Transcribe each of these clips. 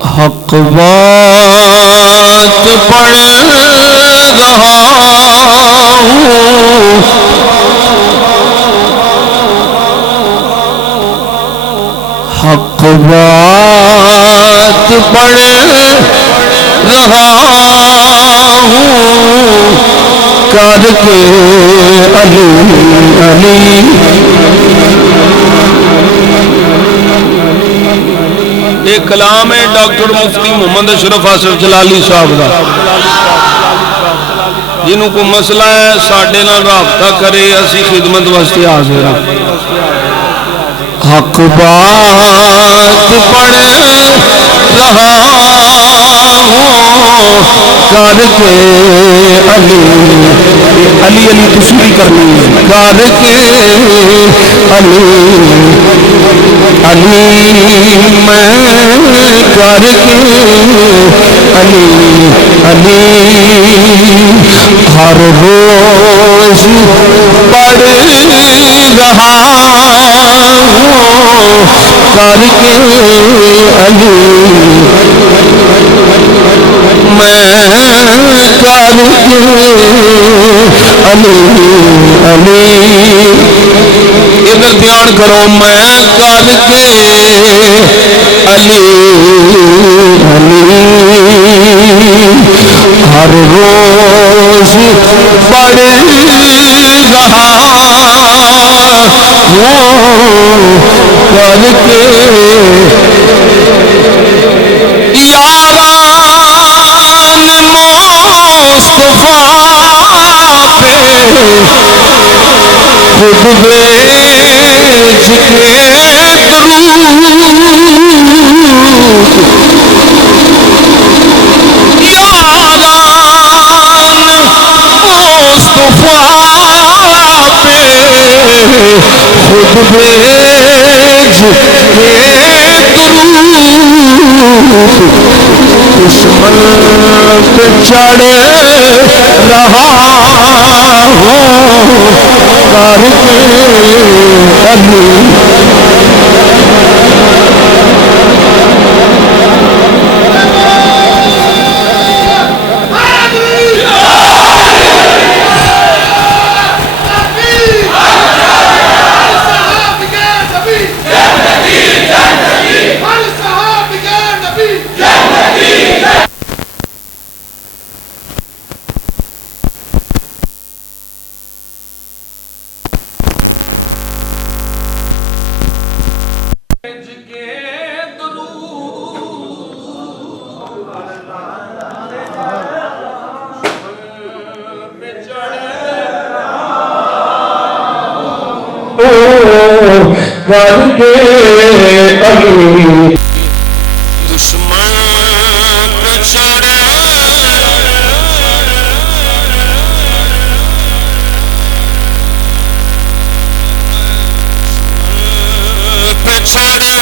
حق بات پڑھ رہا ہوں، حق بات پڑھ رہا ہوں، کر کے علی علی ایک کلام ہے ڈاکٹر مفتی محمد اشرف حاصل جلالی صاحب کا، جنہوں کو مسئلہ ہے ساڑھے نال رابطہ کرے، اسی خدمت واسطے حاضر ہیں۔ حق بات پڑھ رہا ہوں، کر کے علی علی علی تشریح کرنی ہے، کر کے علی علی میں کر کے علی علی ہر روز پڑھ رہا ہوں، کر کے علی میں کر کے علی علی ادھر دھیان کرو، میں کر کے علی علی ہر روز پڑھ رہا ہوں، کر کے خود بیچ کے درود یاران مصطفیٰ پہ، خود بیچ کے درود دشمن پہ چڑھ رہا ہوں، کر کے علی کر کے علی دشمن پہ چڑھے پہ چڑھے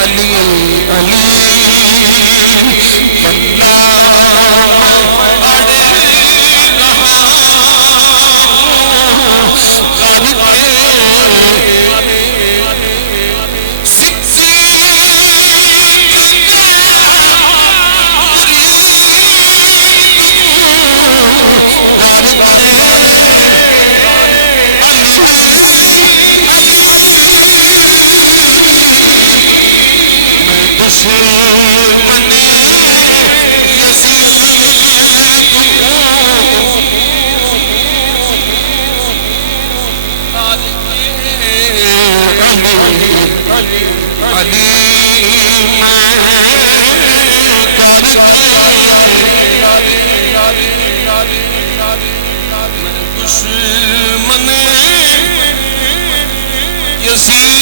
علی علی بندہ اڑے رہا کر کے دشمن یزید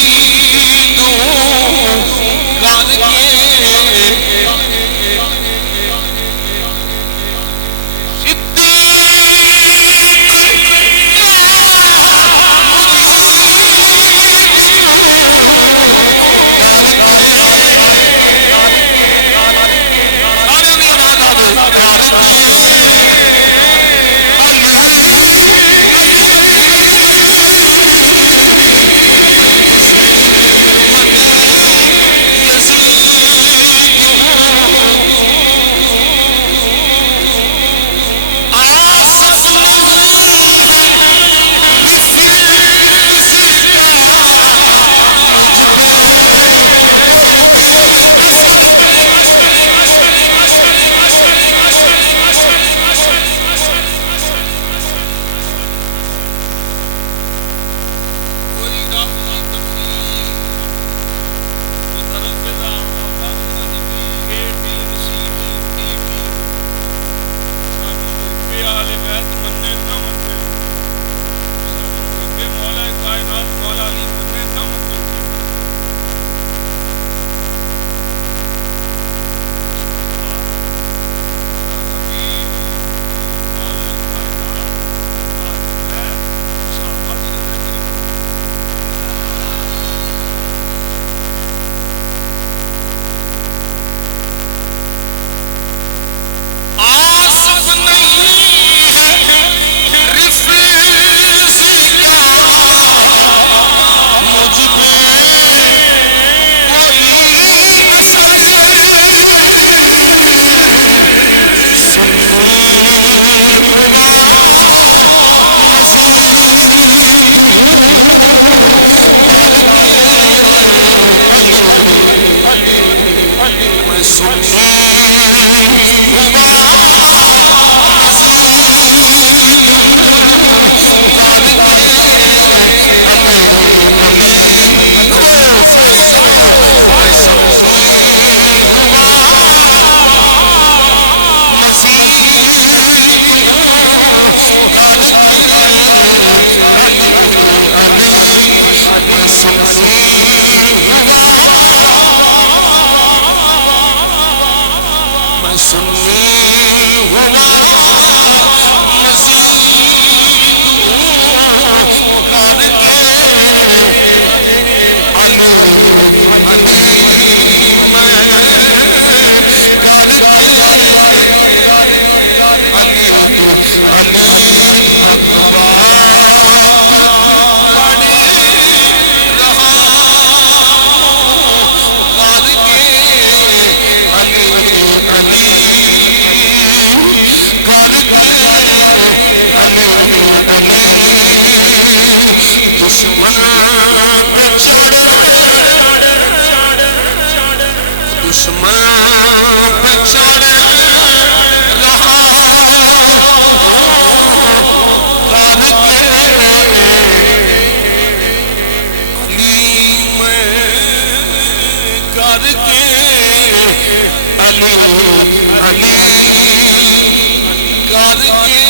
کر کے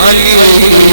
علی